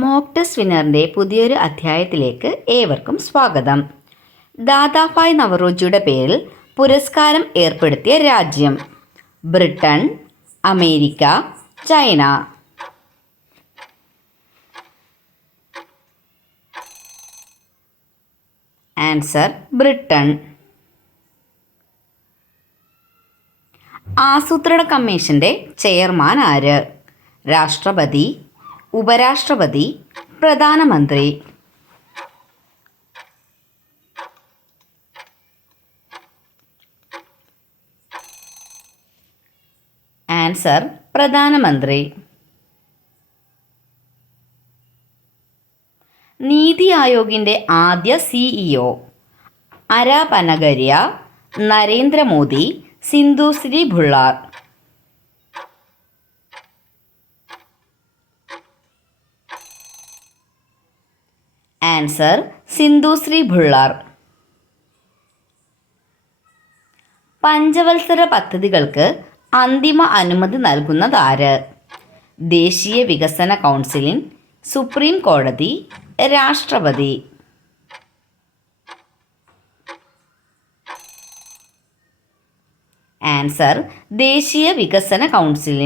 Mock test വിന്നറിൻ്റെ പുതിയൊരു അധ്യായത്തിലേക്ക് ഏവർക്കും സ്വാഗതം. ദാദാഭായ് നവറോജിയുടെ പേരിൽ പുരസ്കാരം ഏർപ്പെടുത്തിയ രാജ്യം: Britain, America, China. Answer Britain. ആസൂത്രണ കമ്മീഷൻ്റെ ചെയർമാൻ ആര്? രാഷ്ട്രപതി, ഉപരാഷ്ട്രപതി, പ്രധാനമന്ത്രി. ആൻസർ പ്രധാനമന്ത്രി. നീതി ആയോഗിൻ്റെ ആദ്യ CEO: അരാപനഗരിയ, നരേന്ദ്രമോദി, സിന്ധുശ്രീ ഭുള്ളാർ. ആൻസർ സിന്ധുശ്രീ ഭുള്ളാർ. പഞ്ചവത്സര പദ്ധതികൾക്ക് അന്തിമ അനുമതി നൽകുന്നതാര്? ദേശീയ വികസന കൗൺസിൽ, സുപ്രീം കോടതി, രാഷ്ട്രപതി. ആൻസർ ദേശീയ വികസന കൗൺസിൽ.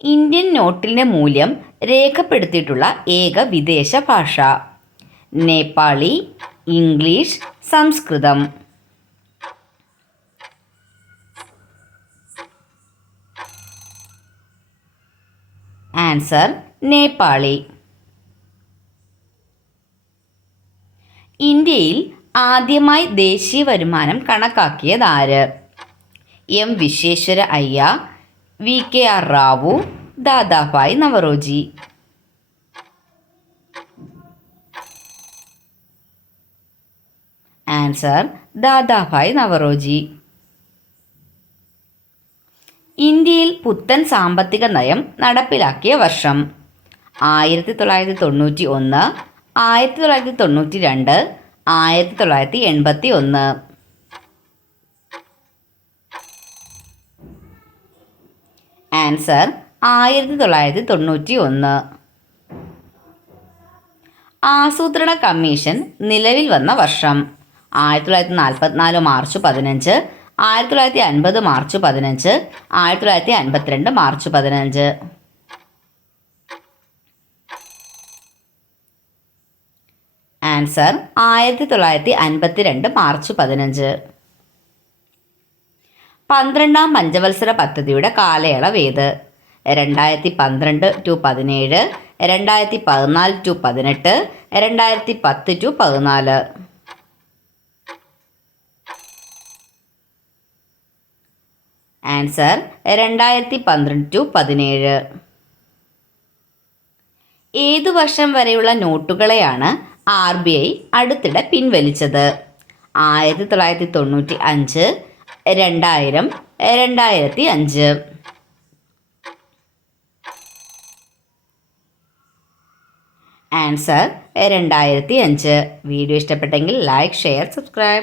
ഇന്ത്യൻ നോട്ടിൻ്റെ മൂല്യം രേഖപ്പെടുത്തിയിട്ടുള്ള ഏക വിദേശ ഭാഷ: നേപ്പാളി, ഇംഗ്ലീഷ്, സംസ്കൃതം. ആൻസർ നേപ്പാളി. ഇന്ത്യയിൽ ആദ്യമായി ദേശീയ വരുമാനം കണക്കാക്കിയത് ആര്? എം വിശ്വേശ്വര അയ്യ, VKR റാവു, ദാദാഭായ് നവറോജി. ആൻസർ ദാദാഭായ് നവറോജി. ഇന്ത്യയിൽ പുത്തൻ സാമ്പത്തിക നയം നടപ്പിലാക്കിയ വർഷം: 1991, 1992, 1981. ആൻസർ 1991. ആസൂത്രണ കമ്മീഷൻ നിലവിൽ വന്ന വർഷം: 1944 March 15, 1950 March 15, 1952 March 15. Answer 1952 March 15. 12ാം പഞ്ചവത്സര പദ്ധതിയുടെ കാലയളവ് ഏത്? 2012 to 17, 2014 to 18, 2010 to 14. Answer 2012 to 17. ഏതു വർഷം വരെയുള്ള നോട്ടുകളെയാണ് RBI അടുത്തിടെ പിൻവലിച്ചത്? 1995, 2000, 2005. ആൻസർ 2005. വീഡിയോ ഇഷ്ടപ്പെട്ടെങ്കിൽ ലൈക്ക്, ഷെയർ, സബ്സ്ക്രൈബ്.